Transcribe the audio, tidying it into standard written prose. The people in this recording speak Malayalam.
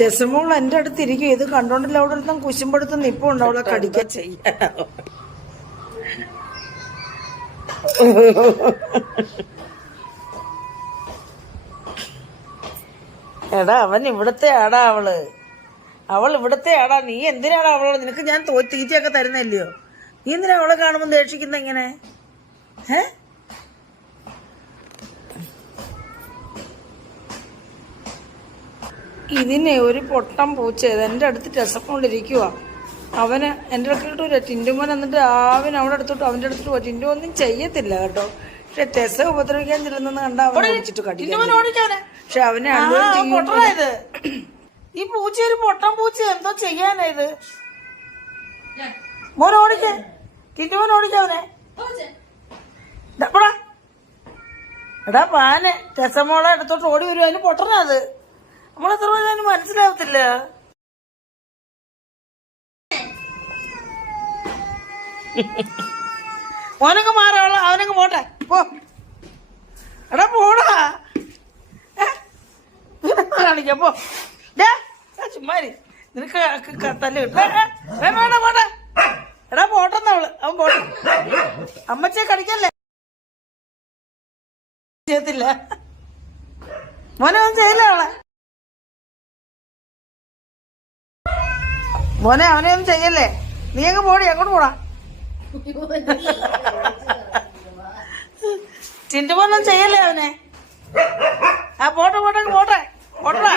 ടെസമോൾ എന്റെ അടുത്ത് ഇരിക്കും. ഇത് കണ്ടോണ്ടല്ലോ അവിടെ അടുത്തും കുശുമ്പെടുത്ത് നിപ്പുണ്ട് അവളെ കടിക്കാൻ ചെയ്യാനോ. എടാ അവൻ ഇവിടത്തെ ആടാ, അവൾ ഇവിടത്തെ ആടാ. നീ എന്തിനാടാ അവളോട്? നിനക്ക് ഞാൻ തീറ്റയൊക്കെ തരുന്നില്ലയോ? നീ എന്തിനാ അവളെ കാണുമ്പോൾ ദേഷിക്കുന്ന ഇങ്ങനെ? ഇതിനെ ഒരു പൊട്ടം പൂച്ച എന്റെ അടുത്ത് ടെസമോളിരിക്കുക. അവന് എന്റെ അടുത്തോട്ട് ടിൻറ്റുമോൻ എന്നിട്ട് അവൻ അവിടെ അടുത്തോട്ട് അവന്റെ അടുത്തോട്ട് പോയി. ടിൻറ്റു ഒന്നും ചെയ്യത്തില്ല കേട്ടോ. പക്ഷെ ടെസ ഉപദ്രവിക്കാൻ ചെല്ലുന്നെന്ന് കണ്ടാ അവൻ ഓടിച്ചിട്ട് കടിക്കാൻ. പക്ഷെ അവനെ ഈ പൂച്ച ഒരു പൊട്ടം പൂച്ച എന്തോ ചെയ്യാനായത്. മോൻ ഓടിക്കേ, ടിൻറ്റുമോൻ ഓടിക്കവനെ. എടാ പാന് ടെസമോളെ അടുത്തോട്ട് ഓടി വരും. അതിന് പൊട്ടണത് നമ്മളെത്ര പറഞ്ഞാലും മനസ്സിലാവത്തില്ല. മോനൊക്കെ മാറാള, അവനൊക്കെ പോട്ടെ പോ. എടാ പോടാ, കാണിക്കാം പോ. ചുമ്മാരി നിനക്ക് തല്ല് കിട്ടും. വേണ്ട പോട്ടെ. എടാ പോട്ടെന്നവള്, അവൻ പോട്ടെ. അമ്മച്ചെ കടിക്കല്ലേ ചെയ്യത്തില്ല. മോനെ ഒന്നും ചെയ്യില്ല അവളെ. മോനെ അവനെ ഒന്നും ചെയ്യല്ലേ. നീ അങ്ങ് പോടി, അങ്ങോട്ട് പോടാ. ടിൻറ്റുമോനൊന്നും ചെയ്യല്ലേ അവനെ. ആ പോട്ടെ പോട്ടെ പോട്ടെ പോട്ടെ.